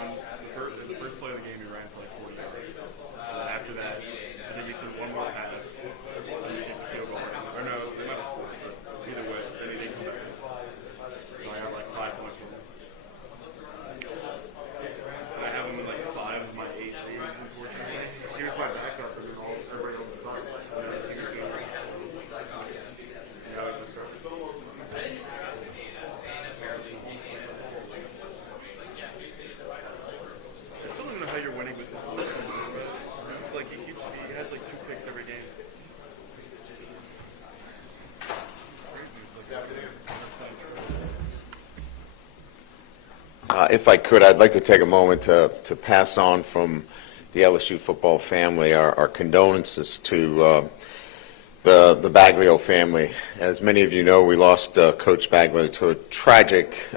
The first play of the game, he ran for like 40 yards. And then after that, I think he threw one more pass. And he kicked a field goal. Or no, they might have scored, but either way, then he didn't come back. So I got like 5 points from him. And I have him in like 5 of my 8 leagues, unfortunately. He was my backup, and then everybody else sucked. He was good. Yeah, I was just starting. I still don't know how you're winning with this. It's like he has like 2 picks every game. If I could, I'd like to take a moment to pass on from the LSU football family our condolences to the Bago family. As many of you know, we lost Coach Bago to a tragic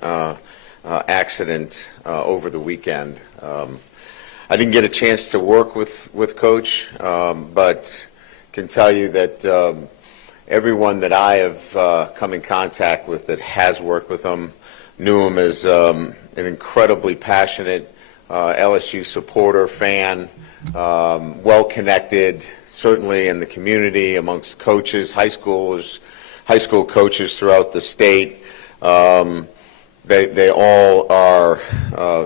accident over the weekend. I didn't get a chance to work with Coach, but can tell you that everyone that I have come in contact with that has worked with him knew him as an incredibly passionate LSU supporter, fan, well-connected, certainly in the community, amongst coaches, high school coaches throughout the state. They all are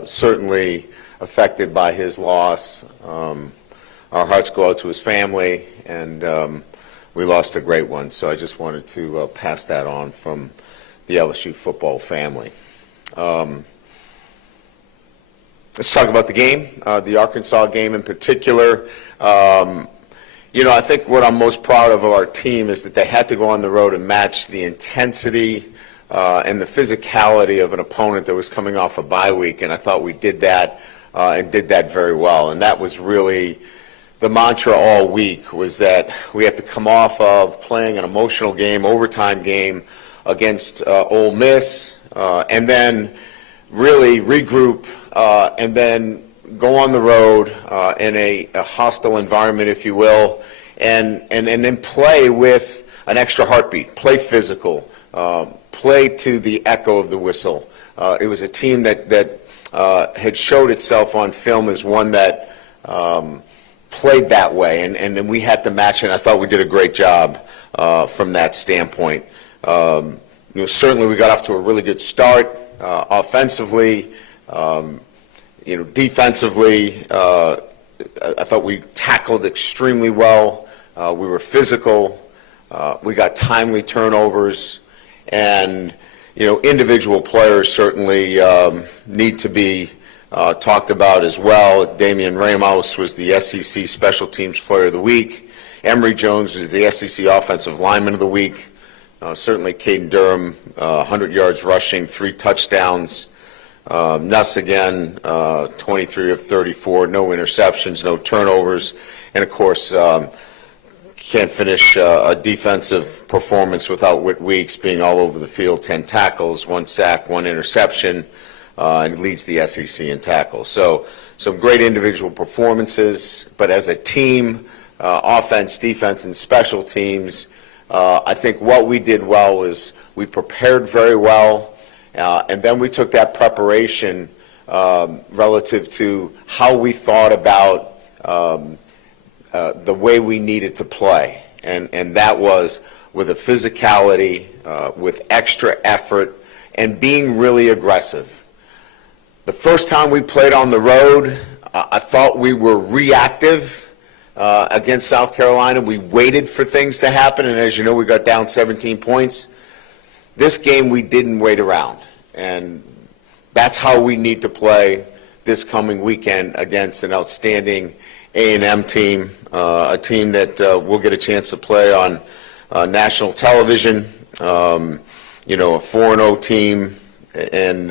certainly affected by his loss. Our hearts go out to his family, and we lost a great one. So I just wanted to pass that on from the LSU football family. Let's talk about the game, the Arkansas game in particular. I think what I'm most proud of our team is that they had to go on the road and match the intensity and the physicality of an opponent that was coming off a bye week, and I thought we did that and did that very well. And that was really the mantra all week, was that we have to come off of playing an emotional game, overtime game against Ole Miss, and then really regroup and then go on the road in a hostile environment, if you will, and then play with an extra heartbeat, play physical, play to the echo of the whistle. It was a team that had showed itself on film as one that played that way, and then we had to match it. I thought we did a great job from that standpoint. Certainly we got off to a really good start offensively. Defensively, I thought we tackled extremely well. We were physical. We got timely turnovers, and individual players certainly need to be talked about as well. Damian Ramos was the SEC Special Teams Player of the Week. Emory Jones was the SEC Offensive Lineman of the Week. Certainly Caden Durham, 100 yards rushing, 3 touchdowns. Nuss again, 23 of 34, no interceptions, no turnovers, and of course can't finish a defensive performance without Whit Weeks being all over the field, 10 tackles, 1 sack, 1 interception, and leads the SEC in tackles. So some great individual performances, but as a team, offense, defense, and special teams, I think what we did well was we prepared very well. And then we took that preparation relative to how we thought about the way we needed to play. And that was with a physicality, with extra effort, and being really aggressive. The first time we played on the road, I thought we were reactive against South Carolina. We waited for things to happen, and as you know, we got down 17 points. This game, we didn't wait around. And that's how we need to play this coming weekend against an outstanding A&M team, a team that we'll get a chance to play on national television, a 4-0 team, and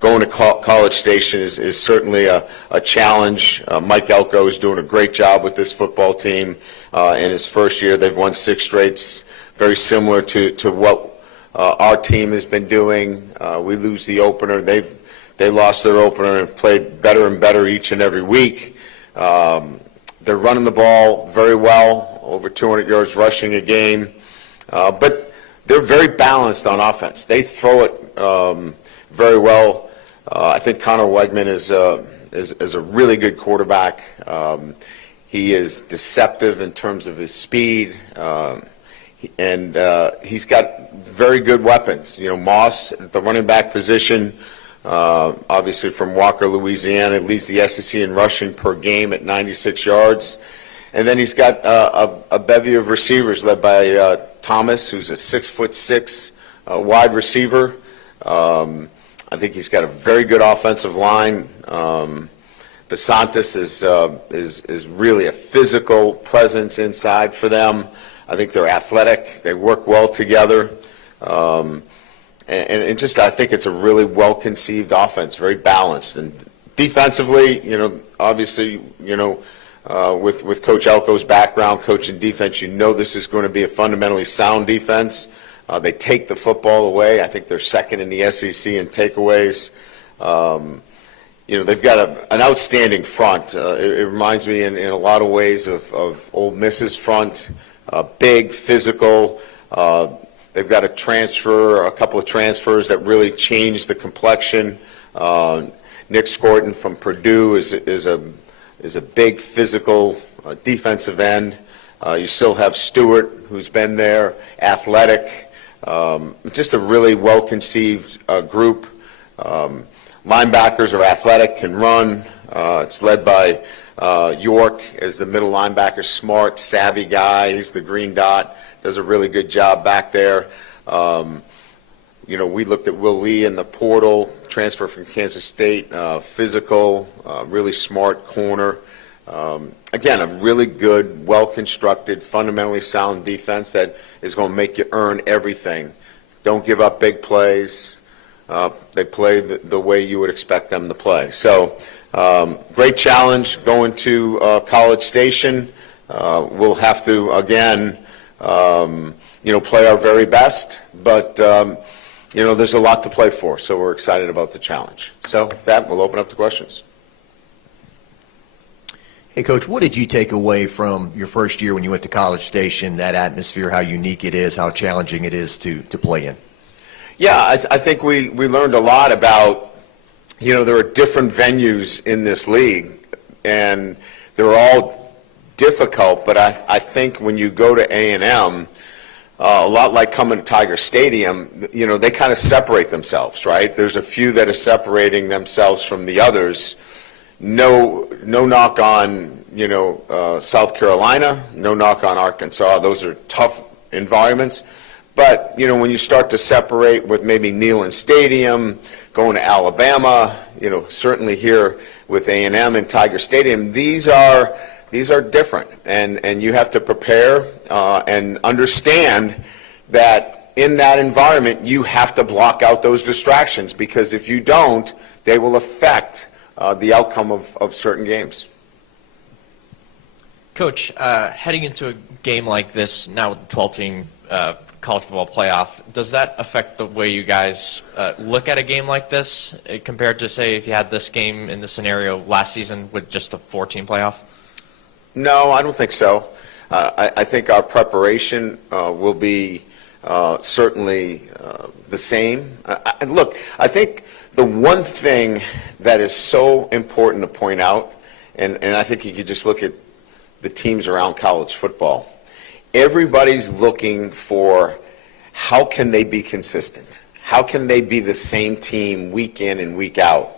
going to College Station is certainly a challenge. Mike Elko is doing a great job with this football team. In his first year, they've won 6 straights, very similar to what our team has been doing. We lose the opener. They lost their opener and played better and better each and every week. They're running the ball very well, over 200 yards rushing a game. But they're very balanced on offense. They throw it very well I think Connor Wegman is a really good quarterback. He is deceptive in terms of his speed, and he's got very good weapons. You know, Moss at the running back position, obviously from Walker, Louisiana, leads the SEC in rushing per game at 96 yards. And then he's got a bevy of receivers led by Thomas, who's a 6'6" wide receiver. I think he's got a very good offensive line. Basantis is really a physical presence inside for them. I think they're athletic. They work well together. And just I think it's a really well-conceived offense, very balanced. And defensively, you know, obviously, you know, with Coach Elko's background, coaching defense, you know this is going to be a fundamentally sound defense. They take the football away. I think they're second in the SEC in takeaways. You know, they've got an outstanding front. It reminds me in a lot of ways of Ole Miss's front, big, physical. They've got a couple of transfers that really change the complexion. Nick Scorton from Purdue is a big, physical defensive end. You still have Stewart, who's been there, athletic. Just a really well-conceived group. Linebackers are athletic, can run. It's led by York as the middle linebacker, smart, savvy guy. He's the green dot, does a really good job back there. You know, we looked at Will Lee in the portal, transfer from Kansas State, physical, really smart corner. Again, a really good, well-constructed, fundamentally sound defense that is going to make you earn everything. Don't give up big plays. They play the way you would expect them to play. So, great challenge going to College Station. We'll have to, again, you know, play our very best, but, you know, there's a lot to play for, so we're excited about the challenge. So, with that, we'll open up to questions. Hey, Coach, what did you take away from your first year when you went to College Station, that atmosphere, how unique it is, how challenging it is to play in? Yeah, I think we learned a lot about, you know, there are different venues in this league, and they're all difficult, but I think when you go to A&M, a lot like coming to Tiger Stadium, you know, they kind of separate themselves, right? There's a few that are separating themselves from the others. No knock on, you know, South Carolina, no knock on Arkansas. Those are tough environments. But, you know, when you start to separate with maybe Neyland Stadium, going to Alabama, you know, certainly here with A&M and Tiger Stadium, these are different. And you have to prepare and understand that in that environment, you have to block out those distractions, because if you don't, they will affect the outcome of certain games. Coach, heading into a game like this, now with the 12-team college football playoff, does that affect the way you guys look at a game like this compared to, say, if you had this game in the scenario last season with just a 4-team playoff? No, I don't think so. I think our preparation will be certainly the same. Look, I think the one thing that is so important to point out, and I think you could just look at the teams around college football, everybody's looking for how can they be consistent? How can they be the same team week in and week out?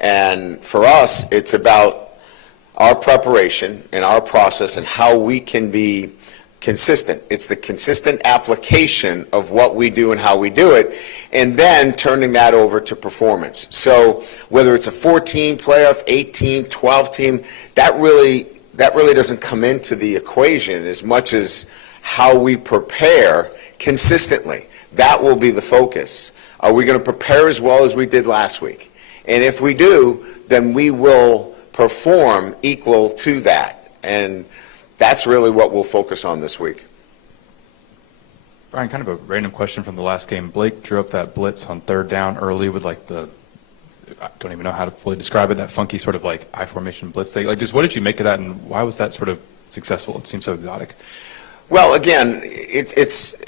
And for us, it's about our preparation and our process and how we can be consistent. It's the consistent application of what we do and how we do it, and then turning that over to performance. So whether it's a 14 playoff, 18, 12 team, that really doesn't come into the equation as much as how we prepare consistently. That will be the focus. Are we going to prepare as well as we did last week? And if we do, then we will perform equal to that. And that's really what we'll focus on this week. Brian, kind of a random question from the last game. Blake drew up that blitz on third down early with like I don't even know how to fully describe it, that funky sort of like I-formation blitz thing. Like, just what did you make of that, and why was that sort of successful? It seems so exotic. Well, again, it's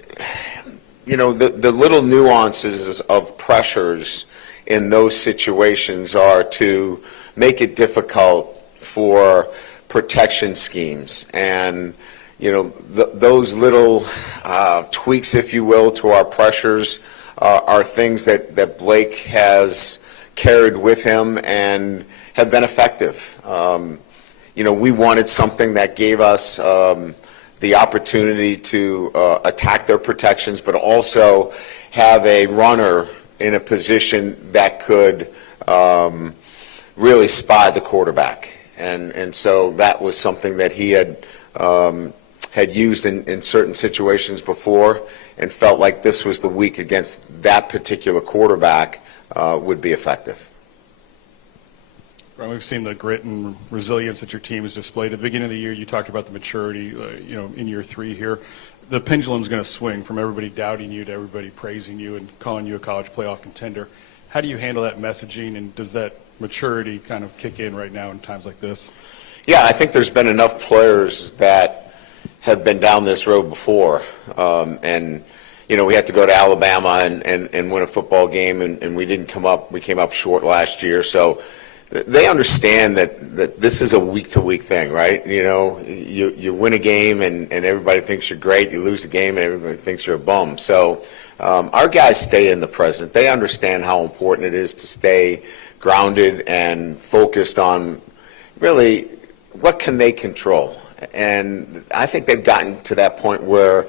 you know, the little nuances of pressures in those situations are to make it difficult for protection schemes. And, those little tweaks, if you will, to our pressures are things that Blake has carried with him and have been effective. We wanted something that gave us the opportunity to attack their protections, but also have a runner in a position that could really spy the quarterback. And so that was something that he had used in certain situations before, and felt like this was the week against that particular quarterback would be effective. Brian, we've seen the grit and resilience that your team has displayed. At the beginning of the year, you talked about the maturity, in year 3 here. The pendulum's going to swing from everybody doubting you to everybody praising you and calling you a college playoff contender. How do you handle that messaging, and does that maturity kind of kick in right now in times like this? Yeah, I think there's been enough players that have been down this road before. And we had to go to Alabama and win a football game, and we came up short last year. So they understand that this is a week-to-week thing, right? You win a game and everybody thinks you're great. You lose a game and everybody thinks you're a bum. So our guys stay in the present. They understand how important it is to stay grounded and focused on really what can they control. And I think they've gotten to that point where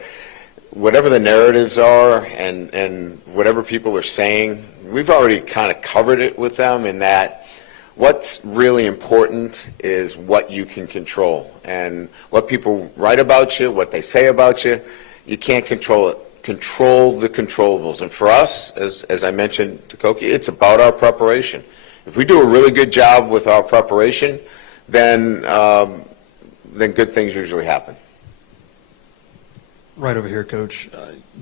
whatever the narratives are and whatever people are saying, we've already kind of covered it with them, in that what's really important is what you can control. And what people write about you, what they say about you, you can't control it. Control the controllables. And for us, as I mentioned to Koki, it's about our preparation. If we do a really good job with our preparation, then good things usually happen. Right over here, Coach.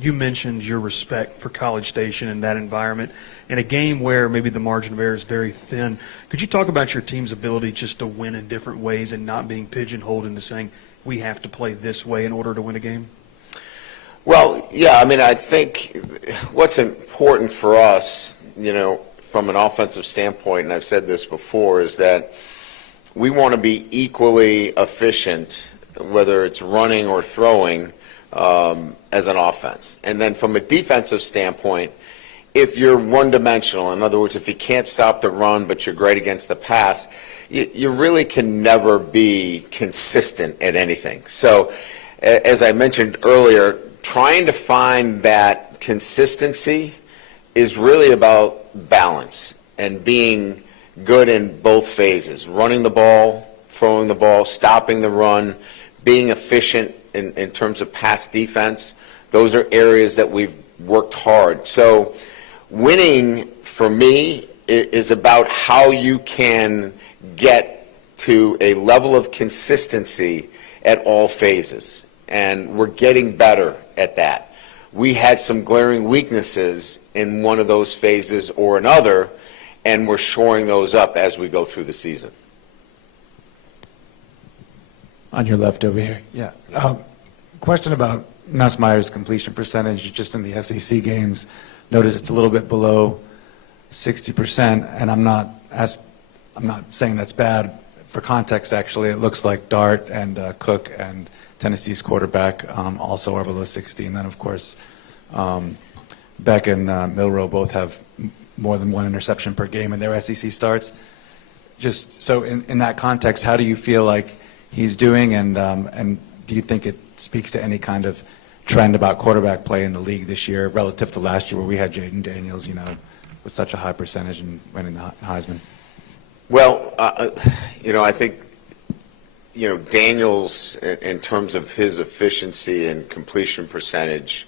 You mentioned your respect for College Station and that environment. In a game where maybe the margin of error is very thin, could you talk about your team's ability just to win in different ways and not being pigeonholed into saying we have to play this way in order to win a game? Well, yeah, I think what's important for us, from an offensive standpoint, and I've said this before, is that we want to be equally efficient, whether it's running or throwing, as an offense. And then from a defensive standpoint, if you're one-dimensional, in other words, if you can't stop the run but you're great against the pass, you really can never be consistent at anything. So, as I mentioned earlier, trying to find that consistency is really about balance and being good in both phases, running the ball, throwing the ball, stopping the run, being efficient in terms of pass defense. Those are areas that we've worked hard. So winning, for me, is about how you can get to a level of consistency at all phases. And we're getting better at that. We had some glaring weaknesses in one of those phases or another, and we're shoring those up as we go through the season. On your left over here. Yeah. Question about Nussmeier's completion percentage just in the SEC games. Notice it's a little bit below 60%, and I'm not saying that's bad. For context, actually, it looks like Dart and Cook and Tennessee's quarterback also are below 60, and then of course Beck and Milroe both have more than one interception per game in their SEC starts. Just so in that context, how do you feel like he's doing, and do you think it speaks to any kind of trend about quarterback play in the league this year relative to last year where we had Jaden Daniels, with such a high percentage and winning the Heisman? Well, I think, Daniels, in terms of his efficiency and completion percentage,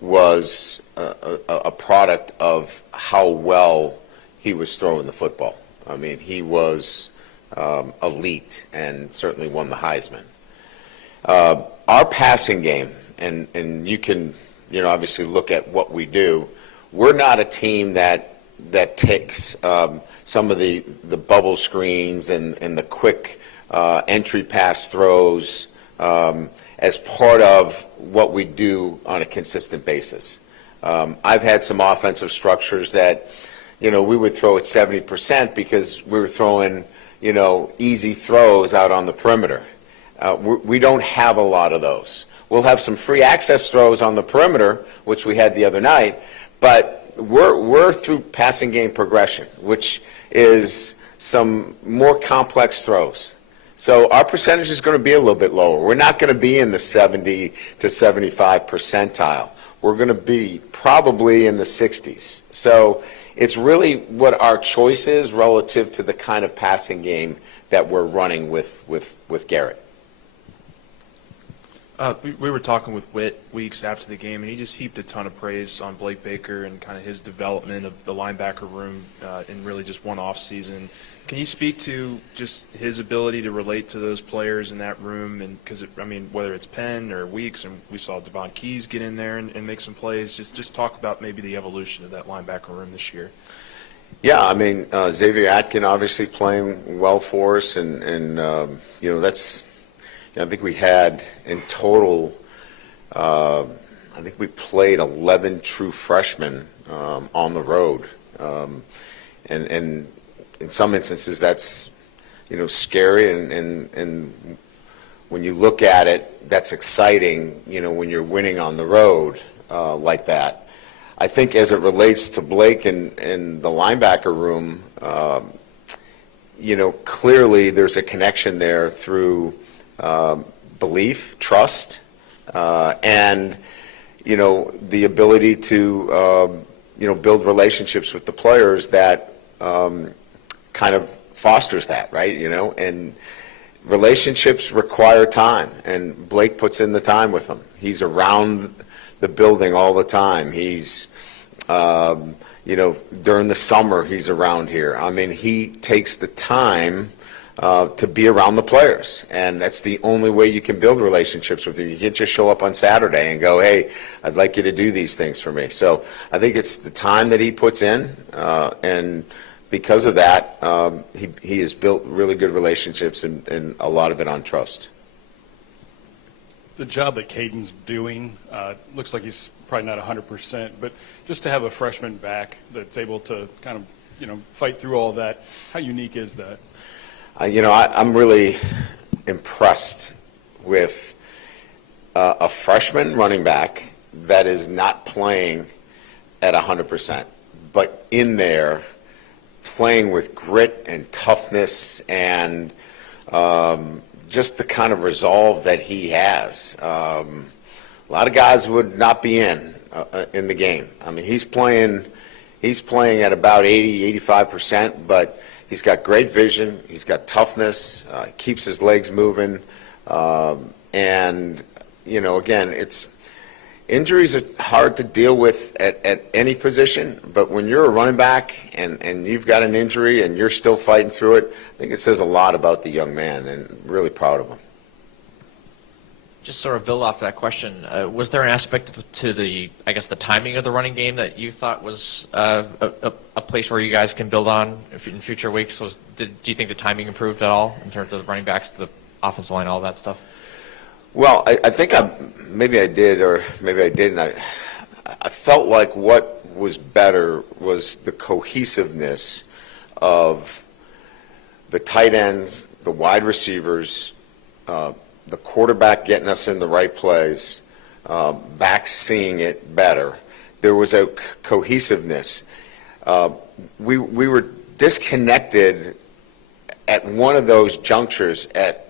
was a product of how well he was throwing the football. I mean, he was elite and certainly won the Heisman. Our passing game, and you can, obviously look at what we do. We're not a team that takes some of the bubble screens and the quick entry pass throws as part of what we do on a consistent basis. I've had some offensive structures that, we would throw at 70% because we were throwing, easy throws out on the perimeter. We don't have a lot of those. We'll have some free access throws on the perimeter, which we had the other night, but we're through passing game progression, which is some more complex throws. So our percentage is going to be a little bit lower. We're not going to be in the 70 to 75 percentile. We're going to be probably in the 60s. So it's really what our choice is relative to the kind of passing game that we're running with Garrett. We were talking with Witt weeks after the game, and he just heaped a ton of praise on Blake Baker and kind of his development of the linebacker room in really just one off season. Can you speak to just his ability to relate to those players in that room? And because whether it's Penn or Weeks, and we saw Devon Keys get in there and make some plays. Just talk about maybe the evolution of that linebacker room this year. Yeah, Xavier Atkin obviously playing well for us, and that's. I think we had in total, I think we played 11 true freshmen on the road. And in some instances that's, scary. And when you look at it, that's exciting, when you're winning on the road like that. I think as it relates to Blake and the linebacker room, clearly there's a connection there through belief, trust, and the ability to build relationships with the players that kind of fosters that, right? And relationships require time, and Blake puts in the time with them. He's around the building all the time. He's during the summer he's around here. He takes the time to be around the players, and that's the only way you can build relationships with them. You can't just show up on Saturday and go, hey, I'd like you to do these things for me. So I think it's the time that he puts in, and because of that, he has built really good relationships, and a lot of it on trust. The job that Caden's doing, looks like he's probably not 100%, but just to have a freshman back that's able to kind of, fight through all that, how unique is that? I'm really impressed with a freshman running back that is not playing at 100%, but in there playing with grit and toughness and just the kind of resolve that he has. A lot of guys would not be in the game. He's playing at about 80, 85%, but he's got great vision. He's got toughness. Keeps his legs moving. And, again, injuries are hard to deal with at any position, but when you're a running back and you've got an injury and you're still fighting through it, I think it says a lot about the young man, and really proud of him. Just sort of build off that question, was there an aspect to the timing of the running game that you thought was a place where you guys can build on in future weeks? Do you think the timing improved at all in terms of running backs, the offensive line, all that stuff? Well, I think maybe I did, or maybe I didn't. I felt like what was better was the cohesiveness of the tight ends, the wide receivers, the quarterback getting us in the right place, backs seeing it better. There was a cohesiveness. We were disconnected at one of those junctures at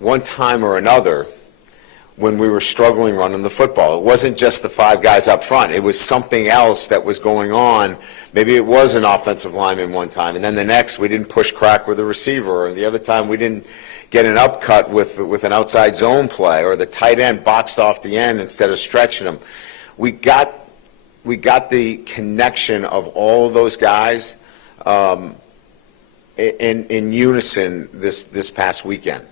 one time or another when we were struggling running the football. It wasn't just the five guys up front. It was something else that was going on. Maybe it was an offensive lineman one time, and then the next we didn't push crack with a receiver, and the other time we didn't get an upcut with an outside zone play, or the tight end boxed off the end instead of stretching him. We got the connection of all of those guys in unison this past weekend,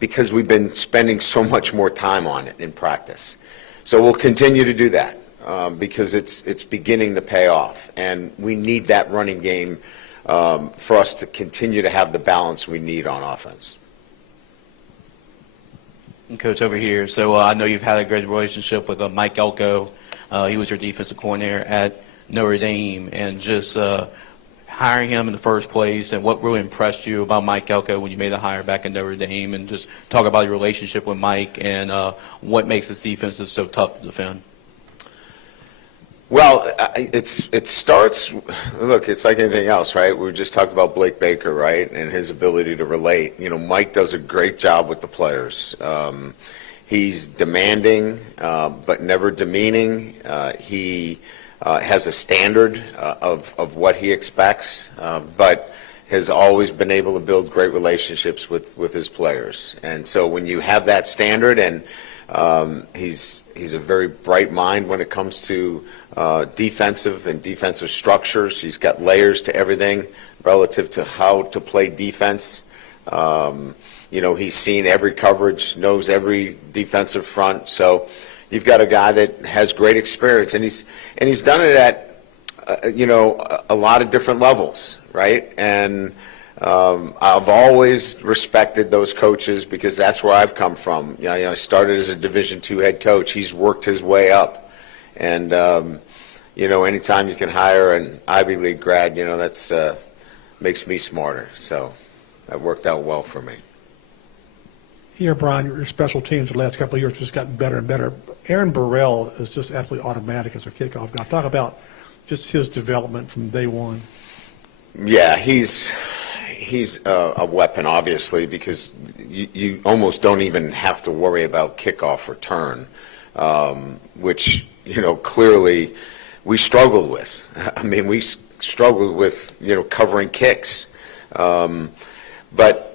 because we've been spending so much more time on it in practice. So we'll continue to do that because it's beginning to pay off, and we need that running game for us to continue to have the balance we need on offense. Coach, over here. So I know you've had a great relationship with Mike Elko. He was your defensive coordinator at Notre Dame, and just hiring him in the first place, and what really impressed you about Mike Elko when you made the hire back in Notre Dame, and just talk about your relationship with Mike and what makes this defense so tough to defend. Well, it starts, look, it's like anything else, right? We just talked about Blake Baker, right, and his ability to relate. You know, Mike does a great job with the players. He's demanding, but never demeaning. He has a standard of what he expects, but has always been able to build great relationships with his players. And so when you have that standard, and he's a very bright mind when it comes to defensive and defensive structures. He's got layers to everything relative to how to play defense. You know, he's seen every coverage, knows every defensive front. So you've got a guy that has great experience, and he's done it at you know, a lot of different levels, right? And I've always respected those coaches because that's where I've come from. You know, I started as a Division II head coach. He's worked his way up, and you know, anytime you can hire an Ivy League grad, you know, that's makes me smarter. So that worked out well for me. Here, Brian, your special teams the last couple of years has just gotten better and better. Aaron Burrell is just absolutely automatic as a kickoff guy. Talk about just his development from day one. Yeah, he's a weapon, obviously, because you almost don't even have to worry about kickoff return, which, you know, clearly we struggled with. I mean, we struggled with, you know, covering kicks. But,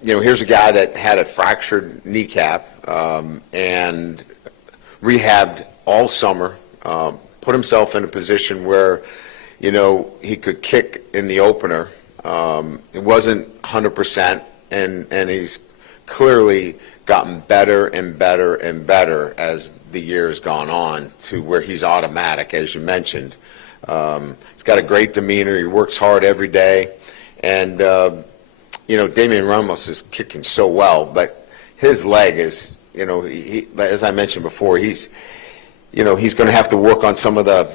you know, here's a guy that had a fractured kneecap and rehabbed all summer, put himself in a position where, you know, he could kick in the opener. It wasn't 100%, and he's clearly gotten better and better and better as the year's gone on to where he's automatic, as you mentioned. He's got a great demeanor. He works hard every day. And, you know, Damian Ramos is kicking so well, but his leg is, you know, as I mentioned before, he's going to have to work on some of the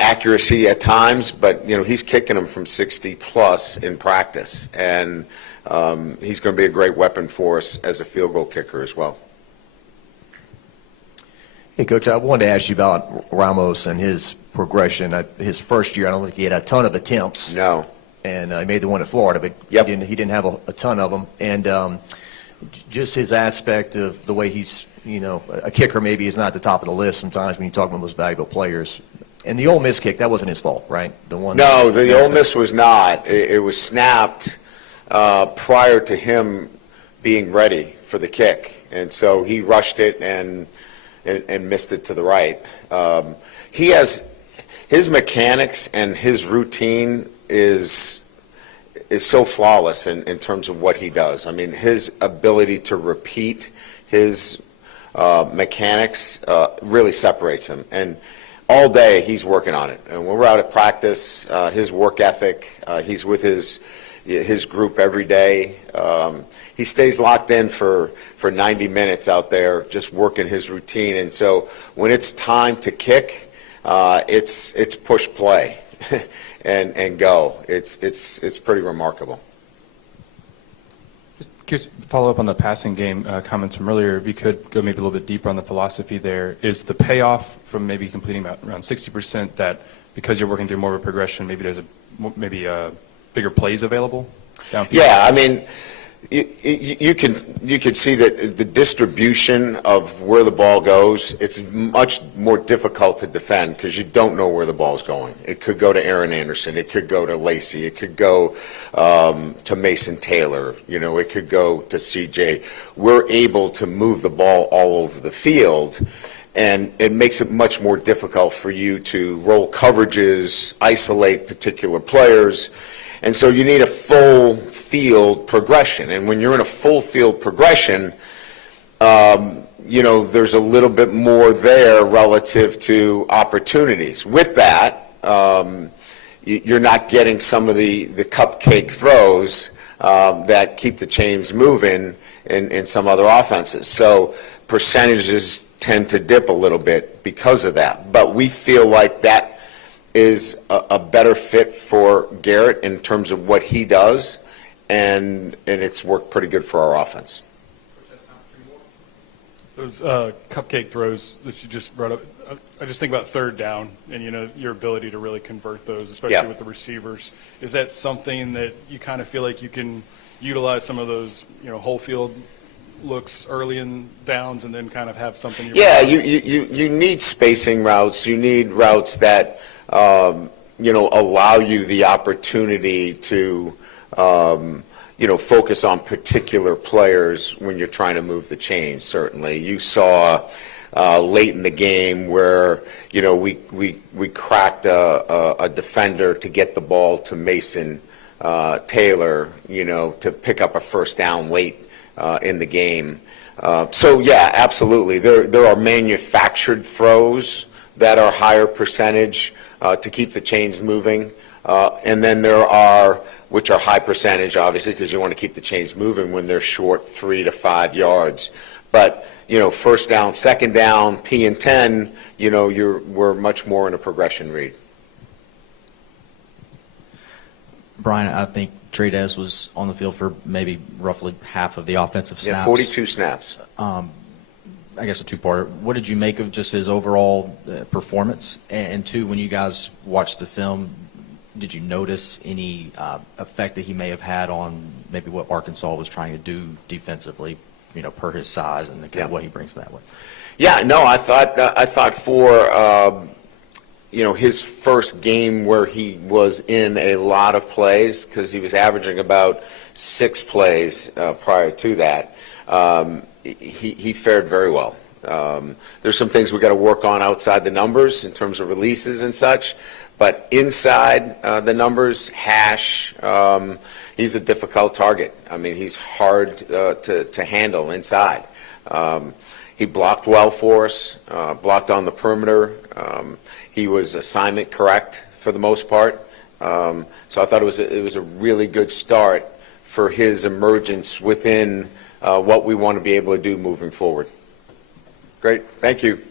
accuracy at times, but, you know, he's kicking them from 60 plus in practice, and he's going to be a great weapon for us as a field goal kicker as well. Hey, Coach, I wanted to ask you about Ramos and his progression. His first year, I don't think he had a ton of attempts. No. And he made the one at Florida, but Yep. he didn't have a ton of them. And just his aspect of the way he's, you know, a kicker maybe is not at the top of the list sometimes when you talk about most valuable players. And the Ole Miss kick, that wasn't his fault, right? The one. No, the Ole Miss was not. It was snapped prior to him being ready for the kick, and so he rushed it and missed it to the right. He has his mechanics and his routine is so flawless in terms of what he does. I mean, his ability to repeat his mechanics really separates him. And all day he's working on it. And when we're out at practice, his work ethic, he's with his group every day. He stays locked in for 90 minutes out there just working his routine. And so when it's time to kick, it's push play. and go. It's pretty remarkable. Just curious, follow up on the passing game comments from earlier. If you could go maybe a little bit deeper on the philosophy there. Is the payoff from maybe completing about around 60% that because you're working through more of a progression, maybe there's bigger plays available downfield? Yeah, I mean, you could see that the distribution of where the ball goes, it's much more difficult to defend because you don't know where the ball's going. It could go to Aaron Anderson. It could go to Lacey. It could go to Mason Taylor. You know, it could go to CJ. We're able to move the ball all over the field, and it makes it much more difficult for you to roll coverages, isolate particular players. And so you need a full field progression. And when you're in a full field progression, you know, there's a little bit more there relative to opportunities. With that, you're not getting some of the cupcake throws that keep the chains moving in some other offenses. So percentages tend to dip a little bit because of that. But we feel like that is a better fit for Garrett in terms of what he does, and it's worked pretty good for our offense. Those cupcake throws that you just brought up, I just think about third down and, your ability to really convert those, especially Yeah. with the receivers. Is that something that you kind of feel like you can utilize some of those, whole field looks early in downs and then kind of have something? Yeah, you need spacing routes. You need routes that, allow you the opportunity to, focus on particular players when you're trying to move the chains, certainly. You saw late in the game where, we cracked a defender to get the ball to Mason Taylor, to pick up a first down late in the game. So, yeah, absolutely. There are manufactured throws that are higher percentage to keep the chains moving. And then there are, which are high percentage, obviously, because you want to keep the chains moving when they're short 3 to 5 yards. But, first down, second down, P and 10, we're much more in a progression read. Brian, I think Tradez was on the field for maybe roughly half of the offensive snaps. Yeah, 42 snaps. I guess a two-parter. What did you make of just his overall performance? And two, when you guys watched the film, did you notice any effect that he may have had on maybe what Arkansas was trying to do defensively, per his size and kind of what he brings that way? Yeah, no, I thought for his first game where he was in a lot of plays, because he was averaging about 6 plays prior to that, he fared very well. There's some things we got to work on outside the numbers in terms of releases and such, but inside the numbers, Hash, he's a difficult target. I mean, he's hard to handle inside. He blocked well for us, blocked on the perimeter. He was assignment correct for the most part. So I thought it was a really good start for his emergence within what we want to be able to do moving forward. Great. Thank you.